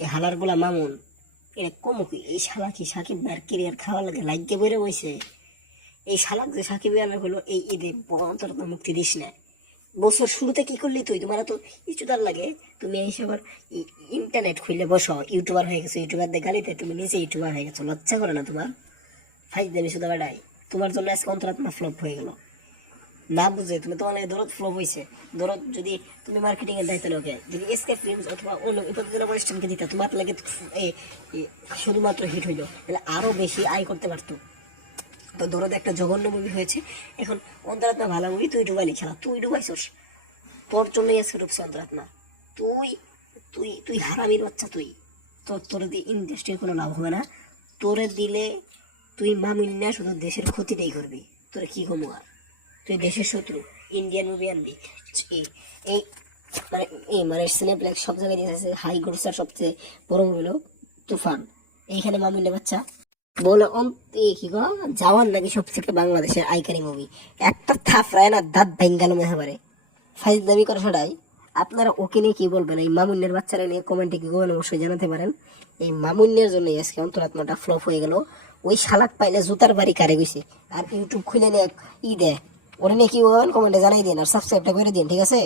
এই হালারগুলা মামুন এটা কম কি? এই শালা কি সাকিব ভাইয়ের কেরিয়ার খাওয়া লাগে লাইকে বেড়ে বইছে? এই শালাক যে সাকিব ভাইয়ার হলো এই ঈদে অন্তর মুক্তি দিস না। বছর শুরুতে কি করলি তুই? তোমার তো ইচুদার লাগে। তুমি এই সবার ইন্টারনেট খুললে বসো। ইউটিউবার হয়ে গেছো ইউটিউবারদের গালিতে তুমি নিজে ইউটিউবার হয়ে গেছো। লজ্জা করে না তোমার? ফাইজ দেবি শুধু বেড়াই তোমার জন্য আজকে অন্তরাত্মা ফ্লপ হয়ে গেল। না বুঝে, তুমি তোমার লাগে দরদ ফ্লপ হয়েছে দরদ যদি তুমি মার্কেটিং এর দায়িত্ব লোকে, যদি এসকে ফিল্মস অথবা অন্য ইপোজিট প্রতিষ্ঠানকে দিতে, তোমার লাগে শুধুমাত্র হিট হইল। তাহলে আরও বেশি আয় করতে পারতো। তো দরদ একটা জঘন্য মুভি হয়েছে। এখন অন্তরাত্মা ভালো মুভি তুই ডুবাইলি খেলা। তুই ডুবাইছস? তোর জন্যই আজকে ডুবছে অন্তরাত্মা। তুই তুই তুই হারামির বাচ্চা তুই। তোর তোর দিয়ে ইন্ডাস্ট্রির কোনো লাভ হবে না, তোরে দিলে তুই মামিন না শুধু দেশের ক্ষতিটাই করবি। তোরে কি কমু আর? তুই দেশের শত্রু ইন্ডিয়ান মুভি আনবি এই- মানে এই মানে সিনেপ্লেক্স সব জায়গায় দিয়েছে হাই গ্রোসার সবচেয়ে বড় মুভি হলো তুফান। এইখানে মামিনের বাচ্চা, বলে এই কি গো? জওয়ান নাকি সব থেকে বাংলাদেশের আইকারি মুভি একটা থাফরায় না, দাঁত ভেঙ্গালো মেহাবারে ফাইজ দাবি করে সবাই আপনারা ওকে নিয়ে কি বলবেন? এই মামুন্যের বাচ্চারা নিয়ে কমেন্টে কি করবেন অবশ্যই জানাতে পারেন। এই মামুন্যের জন্য আজকে অন্তরাত্মাটা ফ্লপ হয়ে গেল। ওই শালাক পাইলে জুতার বাড়ি কারে গেছে? আর ইউটিউব খুলে নিয়ে ই দেয় ওটা নিয়ে কি বলবেন কমেন্টে জানাই দিন আর সাবস্ক্রাইবটা করে দিন ঠিক আছে?